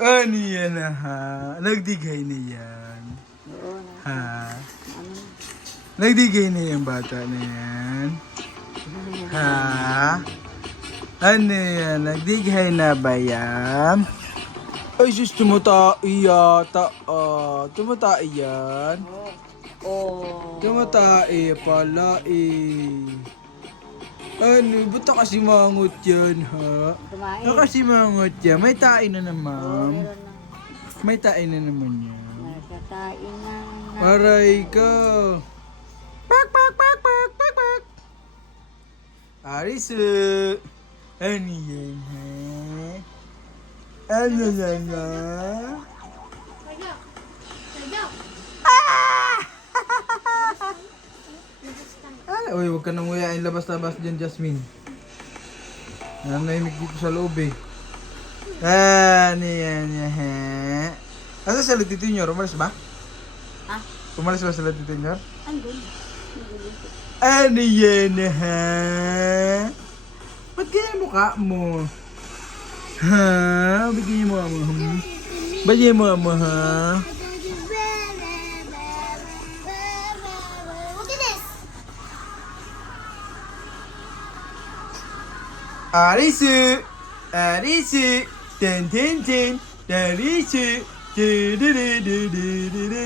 Ano yan ha? Nagdigay na yan. Oo, Ha? ano? Nagdigay na yung bata na yan. Ha? Ano yan? Nagdigay na ba yan? Ay, sus, tumatai yata. Tumatai yan. Oh. Tumatai pala eh. Ano, ba't nakasimangot yan ha? Tumain. Nakasimangot yan. May tae na Oo, naman. meron na. May tae na naman yan. Nagkatain na. Aray ka. Pak, pak, pak, pak, pak, pak. Arisu. Ano yan, ha? Ano yan, ha? Ah! Uy, huwag ka nang uyain labas-labas dyan, Jasmine. Nanahimik dito sa loob eh. Ano yan, ha? Asa sa Tito Nyor? Umalis ba? Ha? Umalis ba sila Tito Nyor? Andun. Ano yan, ha? Ba't ganyan ang mukha mo? Ha? Ba't ganyan ang mukha mo? Ba't ganyan ang mukha mo, ha? Look at this. Arisu! Arisu! Ten ten ten! Arisu! Du du du du du du du.